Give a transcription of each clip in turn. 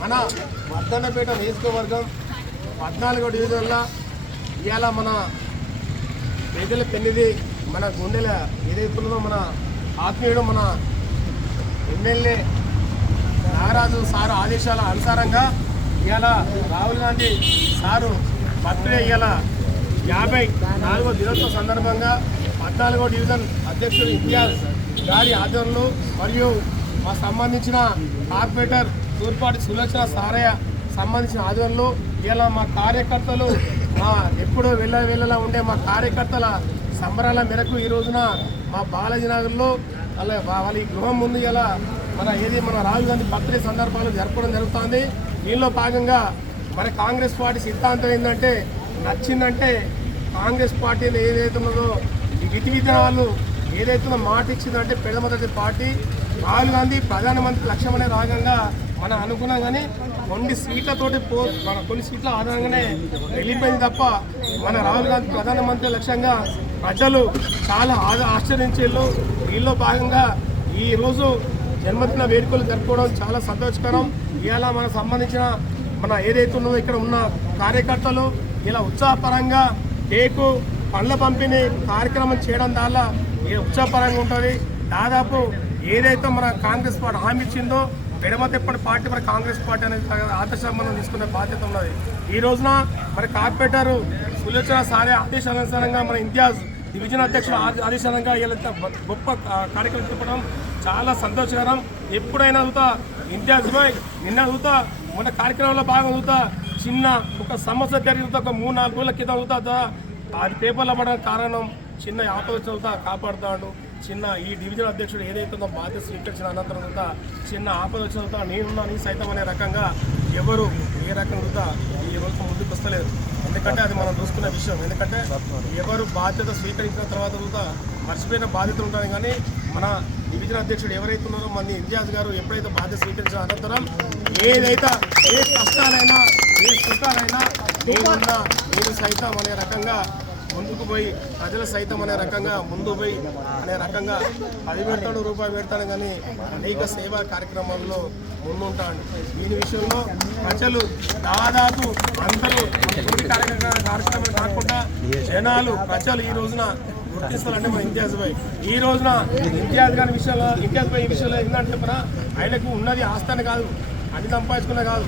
మన వర్ధన్నపేట నియోజకవర్గం 14వ డివిజన్లో ఇవాళ మన పేదల పెన్నిది మన గుండెల ఏదైతుందో మన ఆత్మీయుడు మన ఎమ్మెల్యే నాగరాజు సారు ఆదేశాల అనుసారంగా ఇవాళ రాహుల్ గాంధీ సారు బర్త్డే ఇవాళ 54వ దినోత్సవ సందర్భంగా 14వ డివిజన్ అధ్యక్షుడు ఇంతియాజ్ గారి ఆధ్వర్యంలో మరియు మా సంబంధించిన కార్పొరేటర్ తూర్పాటి సులోచన సారయ్య సంబంధించిన ఆధ్వర్యంలో ఇలా మా కార్యకర్తలు మా ఎప్పుడూ వెళ్ళలా ఉండే మా కార్యకర్తల సంబరాల మేరకు ఈ రోజున మా బాలాజీ నగర్లో వాళ్ళ ఈ గృహం ముందు ఇలా మన రాహుల్ గాంధీ బర్త్డే సందర్భాలు జరపడం జరుగుతుంది. దీనిలో భాగంగా మన కాంగ్రెస్ పార్టీ సిద్ధాంతం ఏంటంటే నచ్చిందంటే కాంగ్రెస్ పార్టీలో ఏదైతే ఉన్నదో ఈ విధి విధానాలు ఏదైతే మాట ఇచ్చిందంటే పెద్దమొదటి పార్టీ రాహుల్ గాంధీ ప్రధానమంత్రి లక్ష్యం అనే భాగంగా మనం అనుకున్నాం. కానీ కొన్ని సీట్లతోటి కొన్ని సీట్ల ఆధారంగానే వెళ్ళిపోయింది తప్ప మన రాహుల్ గాంధీ ప్రధానమంత్రి లక్ష్యంగా ప్రజలు చాలా ఆశ్చర్యించేళ్ళు. వీళ్ళలో భాగంగా ఈరోజు జన్మదిన వేడుకలు జరుపుకోవడం చాలా సంతోషకరం. ఇవాళ మనకు సంబంధించిన మన ఏదైతే ఉన్నదో ఇక్కడ ఉన్న కార్యకర్తలు ఇలా ఉత్సాహపరంగా కేకు పండ్ల పంపిణీ కార్యక్రమం చేయడం ద్వారా ఉత్సాహపరంగా ఉంటుంది. దాదాపు ఏదైతే మన కాంగ్రెస్ పార్టీ హామీ ఇచ్చిందో ఎడమతిప్పటి పార్టీ మరి కాంగ్రెస్ పార్టీ అనేది ఆదర్శం మనం తీసుకునే బాధ్యత ఉన్నది. ఈ రోజున మరి కార్పొరేటర్ సులోచన సారే ఆదేశానుసారంగా మన ఇంతియాజ్ డివిజన్ అధ్యక్షుడు ఆదేశానంగా ఇలా గొప్ప కార్యక్రమం చెప్పడం చాలా సంతోషకరం. ఎప్పుడైనా అదుగుతా ఇంతియాజ్ భాయ్ నిన్న అదుగుతా మన కార్యక్రమంలో భాగం అదుగుతా చిన్న ఒక సమస్య జరిగితే ఒక 3-4 రోజుల క్రితం అవుతా అది పేపర్లో పడడానికి కారణం చిన్న ఆపదలతో కాపాడుతాడు. చిన్న ఈ డివిజన్ అధ్యక్షుడు ఏదైతుందో బాధ్యత స్వీకరించిన అనంతరం కూడా చిన్న ఆపదలతో నేనున్నా నీ సైతం అనే రకంగా ఎవరు ఏ రకంగా ఈ రోజు ముందుకు వస్తలేదు. ఎందుకంటే అది మనం చూసుకునే విషయం. ఎందుకంటే ఎవరు బాధ్యత స్వీకరించిన తర్వాత కూడా మర్చిపోయిన బాధ్యత ఉంటుంది. కానీ మన డివిజన్ అధ్యక్షుడు ఎవరైతే ఉన్నారో మన ఇంతియాజ్ గారు ఎప్పుడైతే బాధ్యత స్వీకరించిన అనంతరం ఏదైతే ఏ కష్టాలైనా ఏ సుఖాలైనా నేనున్నా నేను సైతం అనే రకంగా ముందుకు పోయి ప్రజల సైతం అనే రకంగా ముందు పోయి అనే రకంగా 10 పెడతాడు రూపాయి పెడతాను కానీ అనేక సేవా కార్యక్రమాల్లో ముందుంటాడు. దీని విషయంలో ప్రజలు దాదాపు అందరూ కార్యక్రమాలు కాకుండా జనాలు ప్రజలు ఈ రోజున గుర్తిస్తారంటే మన ఇంతియాజ్ భాయ్ ఈ రోజున ఇంతియాజ్ గారి విషయంలో ఇంతియాజ్ భాయ్ ఈ విషయంలో ఏంటంటే మన ఆయనకు ఉన్నది ఆస్థాన కాదు అన్ని సంపాదించుకునే కాదు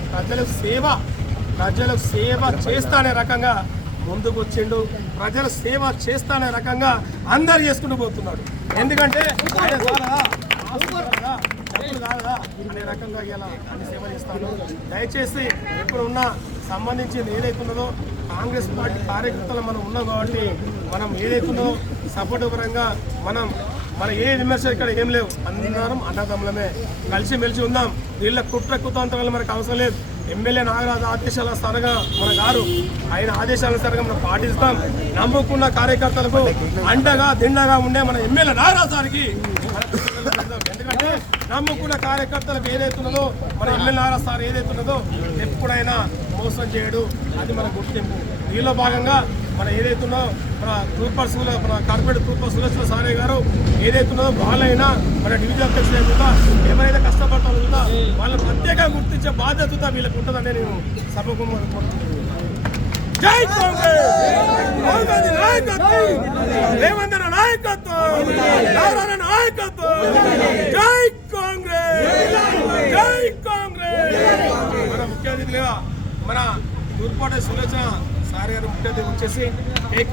ప్రజలకు సేవ చేస్తానే రకంగా ముందుకు వచ్చిండు. ప్రజల సేవ చేస్తానే రకంగా అందరు చేసుకుంటూ పోతున్నాడు. ఎందుకంటే అనే రకంగా ఇలా అన్ని సేవ చేస్తాను. దయచేసి ఇప్పుడు ఉన్న సంబంధించి ఏదైతే ఉన్నదో కాంగ్రెస్ పార్టీ కార్యకర్తలు మనం ఉన్నాం కాబట్టి మనం ఏదైతే ఉన్నదో సపోర్ట్ పరంగా మన ఏ విమర్శ ఇక్కడ ఏం లేవు. అందరం అన్నదమ్ములమే కలిసిమెలిసి ఉందాం. వీళ్ళ కుట్రకుతంత్రాలు మనకు అవసరం లేదు. ఎమ్మెల్యే నాగరాజు ఆదేశానుసారంగా మన గారు ఆయన ఆదేశానుసారంగా మనం పాటిస్తాం. నమ్ముకున్న కార్యకర్తలకు అండగా దిండగా ఉండే మన ఎమ్మెల్యే నాగరాజు సార్కి ఎందుకంటే నమ్ముకున్న కార్యకర్తలకు ఏదైతున్నదో మన ఎమ్మెల్యే నాగరాజు సార్ ఏదైతున్నదో ఎప్పుడైనా మోసం చేయడు. అది మన గుర్తింపు. దీనిలో భాగంగా మన ఏదైతున్నదో మన కార్పొరేట్ తూర్పు సులోచన సారయ్య గారు ఏదైతున్నదో వాళ్ళైనా మన డివిజన్ అధ్యక్షులు ఎవరైతే కష్టపడతారో వాళ్ళని ప్రత్యేకంగా గుర్తించే బాధ్యత వీళ్ళకి ఉంటుందని నేను సభకు జై కాంగ్రెస్ రేవంత్ నాయకత్వం నాయకత్వం జై కాంగ్రెస్ మన ముఖ్య అతిథిగా మన తూర్పాటి సులోచన సార్ గారు ముఖ్య అతిథి వచ్చేసి కేక్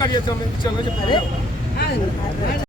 కట్ చేస్తామని చెప్పారు.